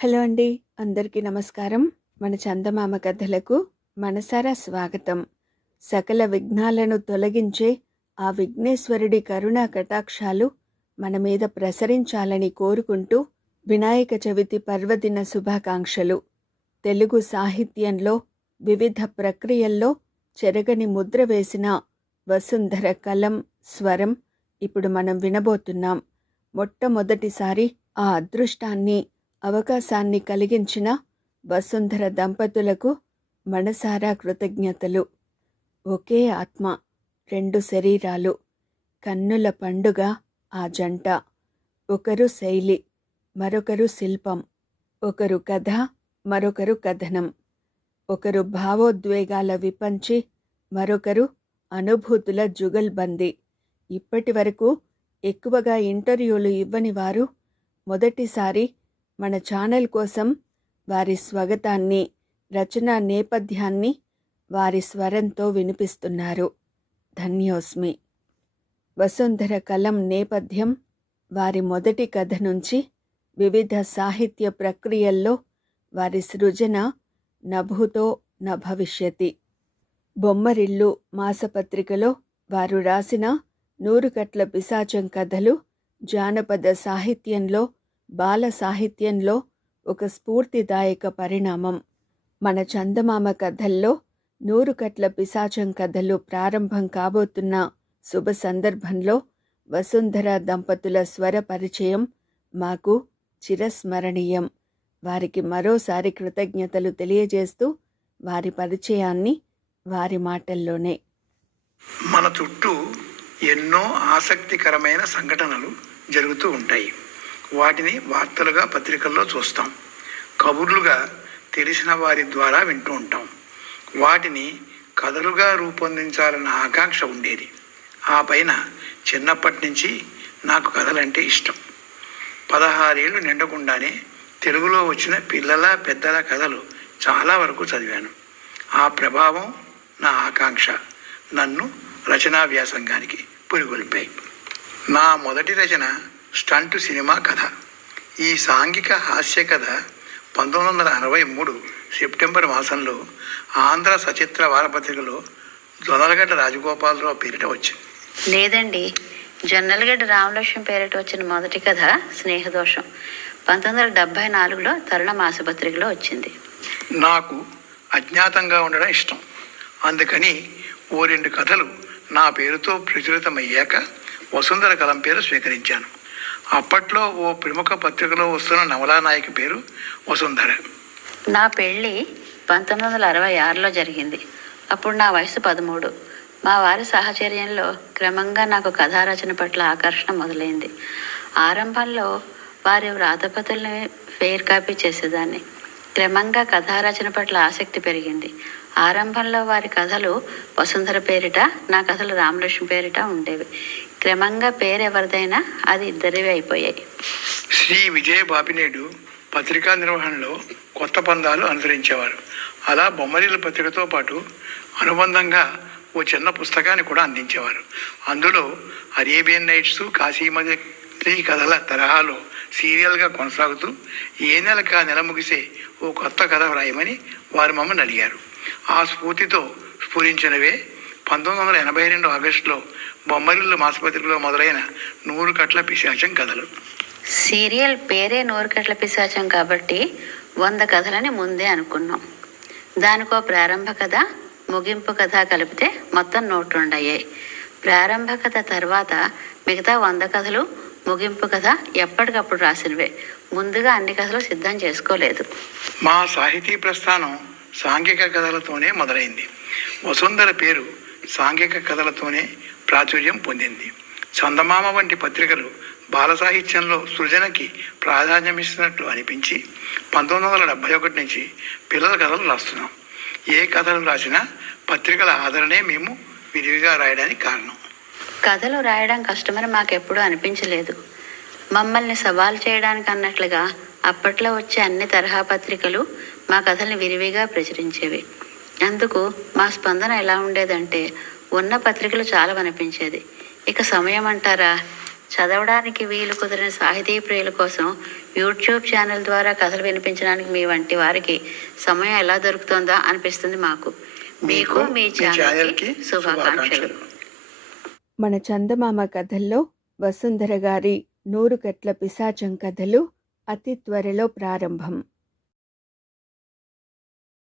Hello అండి, అందరికీ నమస్కారం. మన చందమామ కథలకు మనసారా స్వాగతం. సకల విఘ్నాలను తొలగించే ఆ విఘ్నేశ్వరుడి కరుణా కటాక్షాలు మన మీద ప్రసరించాలని కోరుకుంటూ వినాయక చవితి పర్వదిన శుభాకాంక్షలు. తెలుగు సాహిత్యంలో వివిధ ప్రక్రియల్లో చెరగని ముద్ర వేసిన వసుంధర కలం స్వరం ఇప్పుడు మనం వినబోతున్నాం. మొట్టమొదటిసారి ఆ అదృష్టాన్ని అవకాశాన్ని కలిగించిన వసుంధర దంపతులకు మనసారా కృతజ్ఞతలు. ఒకే ఆత్మ, రెండు శరీరాలు, కన్నుల పండుగ ఆ జంట. ఒకరు శైలి, మరొకరు శిల్పం. ఒకరు కథ, మరొకరు కథనం. ఒకరు భావోద్వేగాల విపంచి, మరొకరు అనుభూతుల జుగల్బందీ. ఇప్పటి వరకు ఎక్కువగా ఇంటర్వ్యూలు ఇవ్వని వారు మొదటిసారి మన ఛానల్ కోసం వారి స్వగతాన్ని, రచనా నేపథ్యాన్ని వారి స్వరంతో వినిపిస్తున్నారు. ధన్యోస్మి. వసుంధర కలం నేపథ్యం వారి మొదటి కథ నుంచి వివిధ సాహిత్య ప్రక్రియల్లో వారి సృజన నభూతో న భవిష్యతి. బొమ్మరిల్లు మాసపత్రికలో వారు రాసిన 100 కట్ల పిశాచం కథలు జానపద సాహిత్యంలో, బాల సాహిత్యంలో ఒక స్ఫూర్తిదాయక పరిణామం. మన చందమామ కథల్లో 100 కట్ల పిశాచం కథలు ప్రారంభం కాబోతున్న శుభ సందర్భంలో వసుంధర దంపతుల స్వర పరిచయం మాకు చిరస్మరణీయం. వారికి మరోసారి కృతజ్ఞతలు తెలియజేస్తూ వారి పరిచయాన్ని వారి మాటల్లోనే. మన చుట్టూ ఎన్నో ఆసక్తికరమైన సంఘటనలు జరుగుతూ ఉంటాయి. వాటిని వార్తలుగా పత్రికల్లో చూస్తాం, కబుర్లుగా తెలిసిన వారి ద్వారా వింటూ ఉంటాం. వాటిని కథలుగా రూపొందించాలన్న ఆకాంక్ష ఉండేది. ఆ పైన చిన్నప్పటి నుంచి నాకు కథలంటే ఇష్టం. 16 ఏళ్ళు నిండకుండానే తెలుగులో వచ్చిన పిల్లల పెద్దల కథలు చాలా వరకు చదివాను. ఆ ప్రభావం, నా ఆకాంక్ష నన్ను రచనా వ్యాసంగానికి పురిగొల్పాయి. నా మొదటి రచన స్టంట్ సినిమా కథ. ఈ సాంఘిక హాస్య కథ 1963 సెప్టెంబర్ మాసంలో ఆంధ్ర సచిత్ర వారపత్రికలో జొన్నలగడ్డ రాజగోపాలరావు పేరిట వచ్చింది. లేదండి, జొన్నలగడ్డ రామలక్ష్మి పేరిట వచ్చిన మొదటి కథ స్నేహదోషం 1974లో తరుణ మాసపత్రికలో వచ్చింది. నాకు అజ్ఞాతంగా ఉండడం ఇష్టం. అందుకని ఓ 2 కథలు నా పేరుతో ప్రచురితమయ్యాక వసుంధర కలం పేరు స్వీకరించాను. అప్పట్లో ఓ ప్రముఖ పత్రికలో వస్తున్న నవలానాయకి పేరు వసుంధర. నా పెళ్ళి 1966లో జరిగింది. అప్పుడు నా వయసు 13. మా వారి సాహచర్యంలో క్రమంగా నాకు కథారచన పట్ల ఆకర్షణ మొదలైంది. ఆరంభంలో వారి వ్రాతపతుల్ని ఫెయిర్ కాపీ చేసేదాన్ని. క్రమంగా కథారచన పట్ల ఆసక్తి పెరిగింది. ఆరంభంలో వారి కథలు వసుంధర పేరిట, నా కథలు రామలక్ష్మి పేరిట ఉండేవి. క్రమంగా పేరు ఎవరిదైనా అది ఇద్దరివి అయిపోయాయి. శ్రీ విజయ బాపినేడు పత్రికా నిర్వహణలో కొత్త పందాలు అనుసరించేవారు. అలా బొమ్మరిల్లు పత్రికతో పాటు అనుబంధంగా ఓ చిన్న పుస్తకాన్ని కూడా అందించేవారు. అందులో అరేబియన్ నైట్స్, కాశీమది కథల తరహాలో సీరియల్గా కొనసాగుతూ ఏ నెలకు ఆ నెల ముగిసే ఓ కొత్త కథ వ్రాయమని వారు మమ్మల్ని అడిగారు. ఆ స్ఫూర్తితో స్ఫురించినవే 1982 ఆగస్టులో బొమ్మరిల్లు మాసపత్రికలో మొదలైన 100 కట్ల పిశాచం కథలు. సీరియల్ పేరే 100 కట్ల పిశాచం కాబట్టి 100 కథలని ముందే అనుకున్నాం. దానికో ప్రారంభ కథ, ముగింపు కథ కలిపితే మొత్తం 102 అయ్యాయి. ప్రారంభ కథ తర్వాత మిగతా 100 కథలు, ముగింపు కథ ఎప్పటికప్పుడు రాసినవే. ముందుగా అన్ని కథలు సిద్ధం చేసుకోలేదు. మా సాహితీ ప్రస్థానం సాంఘిక కథలతోనే మొదలైంది. వసుంధర పేరు సాంఘిక కథలతోనే ప్రాచుర్యం పొందింది. చందమామ వంటి పత్రికలు బాల సాహిత్యంలో సృజనకి ప్రాధాన్యమిస్తున్నట్లు అనిపించి 1971 నుంచి పిల్లల కథలు రాస్తున్నాం. ఏ కథలు రాసినా పత్రికల ఆదరణే మేము విరివిగా రాయడానికి కారణం. కథలు రాయడం కష్టమని మాకెప్పుడూ అనిపించలేదు. మమ్మల్ని సవాల్ చేయడానికి అన్నట్లుగా అప్పట్లో వచ్చే అన్ని తరహా పత్రికలు మా కథల్ని విరివిగా ప్రచురించేవి. అందుకు మా స్పందన ఎలా ఉండేదంటే, ఉన్న పత్రికలు చాలా అనిపించేది. ఇక సమయం అంటారా, చదవడానికి వీలు కుదిరిన సాహితీ ప్రియుల కోసం యూట్యూబ్ ఛానల్ ద్వారా కథలు వినిపించడానికి మీ వంటి వారికి సమయం ఎలా దొరుకుతుందా అనిపిస్తుంది మాకు. మీకు మీ ఛానల్కి శుభాకాంక్షలు. మన చందమామ కథల్లో వసుంధర గారి 100 కట్ల పిశాచం కథలు అతి త్వరలో ప్రారంభం.